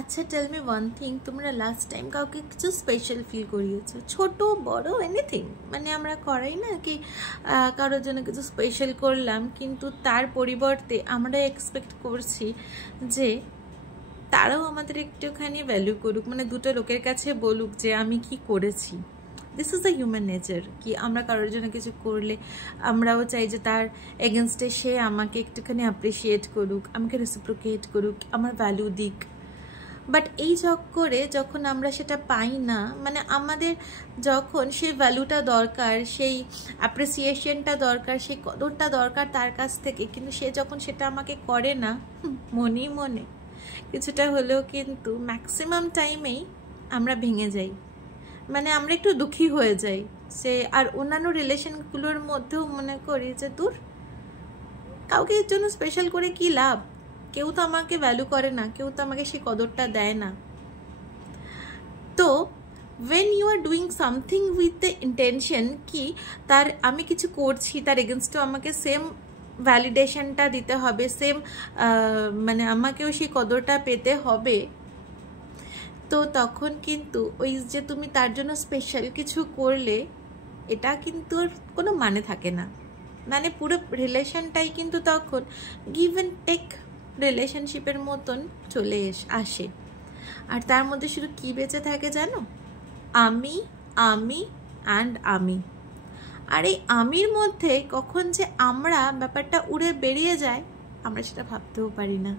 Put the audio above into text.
আচ্ছা tell me one thing, তোমরা last time কাউকে কিছু স্পেশাল ফিল করিয়েছো, ছোট বড় এনিথিং, মানে আমরা করাই না কি কারোর জন্য কিছু স্পেশাল করলাম, কিন্তু তার পরিবর্তে আমরা এক্সপেক্ট করছি যে তারাও আমাদের একটুখানি ভ্যালু করুক, মানে দুটো লোকের কাছে বলুক যে আমি কি করেছি। This is the human nature, কি আমরা কারোর জন্য কিছু করলে আমরাও চাই যে তার এগেনস্টে সে আমাকে একটুখানি অ্যাপ্রিসিয়েট করুক, আমাকে রেসিপ্রোকেট করুক, আমার ভ্যালু দিক। বাট এই চক্করে যখন আমরা সেটা পাই না, মানে আমাদের যখন সেই ভ্যালুটা দরকার, সেই অ্যাপ্রিসিয়েশনটা দরকার, সেই কদরটা দরকার তার কাছ থেকে, কিন্তু সে যখন সেটা আমাকে করে না, মনেই মনে কিছুটা হলেও কিন্তু ম্যাক্সিমাম টাইমেই আমরা ভেঙে যাই, মানে আমরা একটু দুঃখী হয়ে যাই। সে আর অন্যান্য রিলেশনগুলোর মধ্যেও মনে করি যে দূর, কাউকে এর জন্য স্পেশাল করে কি লাভ, কেউ তো আমাকে ভ্যালু করে না, কেউ তো আমাকে সেই কদরটা দেয় না। তো when you are doing something with the intention কি তার আমি কিছু করছি, তার এগেনস্টও আমাকে সেম ভ্যালিডেশনটা দিতে হবে, সেম মানে আমাকেও সেই কদরটা পেতে হবে, তো তখন কিন্তু ওই যে তুমি তার জন্য স্পেশাল কিছু করলে এটা কিন্তু কোনো মানে থাকে না, মানে পুরো রিলেশনটাই কিন্তু তখন গিভ অ্যান্ড টেক রিলেশনশিপের মতন চলে আসে। আর তার মধ্যে শুধু কি বেঁচে থাকে জানো, আমি আমি অ্যান্ড আমি। আর এই আমির মধ্যে কখন যে আমরা ব্যাপারটা উড়ে বেরিয়ে যায় আমরা সেটা ভাবতেও পারি না।